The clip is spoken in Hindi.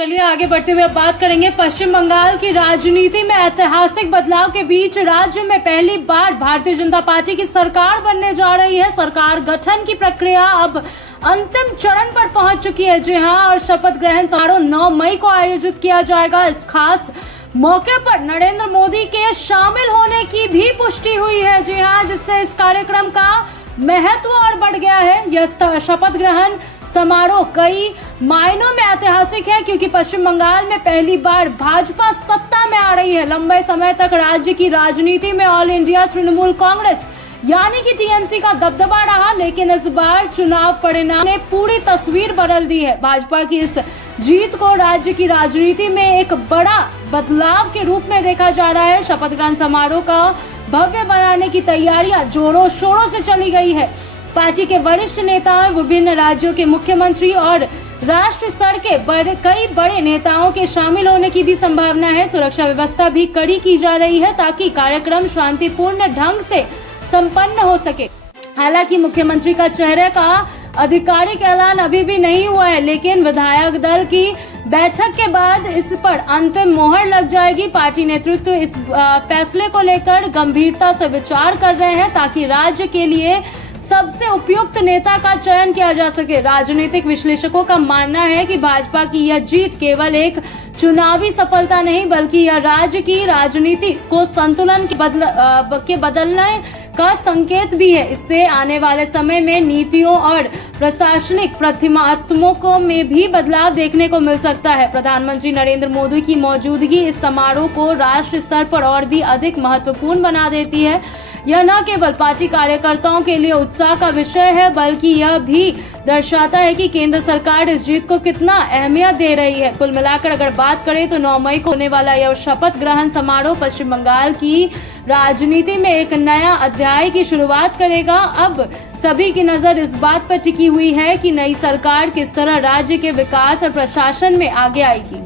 चलिए आगे बढ़ते हुए अब बात करेंगे पश्चिम बंगाल की राजनीति में ऐतिहासिक बदलाव के बीच राज्य में पहली बार भारतीय जनता पार्टी की सरकार बनने जा रही है। सरकार गठन की प्रक्रिया अब अंतिम चरण पर पहुंच चुकी है। जी हां, और शपथ ग्रहण समारोह 9 मई को आयोजित किया जाएगा। इस खास मौके पर नरेंद्र मोदी के शामिल होने की भी पुष्टि हुई है। जी हां, जिससे इस कार्यक्रम का महत्व और बढ़ गया है। यह शपथ ग्रहण समारोह कई मायनों में ऐतिहासिक है, क्योंकि पश्चिम बंगाल में पहली बार भाजपा सत्ता में आ रही है। लंबे समय तक राज्य की राजनीति में ऑल इंडिया तृणमूल कांग्रेस यानी कि टीएमसी का दबदबा रहा, लेकिन इस बार चुनाव परिणाम ने पूरी तस्वीर बदल दी है। भाजपा की इस जीत को राज्य की राजनीति में एक बड़ा बदलाव के रूप में देखा जा रहा है। शपथ ग्रहण समारोह का भव्य बनाने की तैयारियां जोरों शोरों से चली गई है। पार्टी के वरिष्ठ नेताओं, विभिन्न राज्यों के मुख्यमंत्री और राष्ट्र स्तर के कई बड़े नेताओं के शामिल होने की भी संभावना है। सुरक्षा व्यवस्था भी कड़ी की जा रही है ताकि कार्यक्रम शांतिपूर्ण ढंग से संपन्न हो सके। हालांकि मुख्यमंत्री का चेहरे का आधिकारिक ऐलान अभी भी नहीं हुआ है, लेकिन विधायक दल की बैठक के बाद इस पर अंतिम मोहर लग जाएगी। पार्टी नेतृत्व इस फैसले को लेकर गंभीरता से विचार कर रहे हैं ताकि राज्य के लिए सबसे उपयुक्त नेता का चयन किया जा सके। राजनीतिक विश्लेषकों का मानना है कि भाजपा की यह जीत केवल एक चुनावी सफलता नहीं, बल्कि यह राज्य की राजनीति को संतुलन के बदलने का संकेत भी है। इससे आने वाले समय में नीतियों और प्रशासनिक प्रतिमात्मकों में भी बदलाव देखने को मिल सकता है। प्रधानमंत्री नरेंद्र मोदी की मौजूदगी इस समारोह को राष्ट्र स्तर पर और भी अधिक महत्वपूर्ण बना देती है। यह न केवल पार्टी कार्यकर्ताओं के लिए उत्साह का विषय है, बल्कि यह भी दर्शाता है कि केंद्र सरकार इस जीत को कितना अहमियत दे रही है। कुल मिलाकर अगर बात करें तो 9 मई को होने वाला यह शपथ ग्रहण समारोह पश्चिम बंगाल की राजनीति में एक नया अध्याय की शुरुआत करेगा। अब सभी की नजर इस बात पर टिकी हुई है कि नई सरकार किस तरह राज्य के विकास और प्रशासन में आगे आएगी।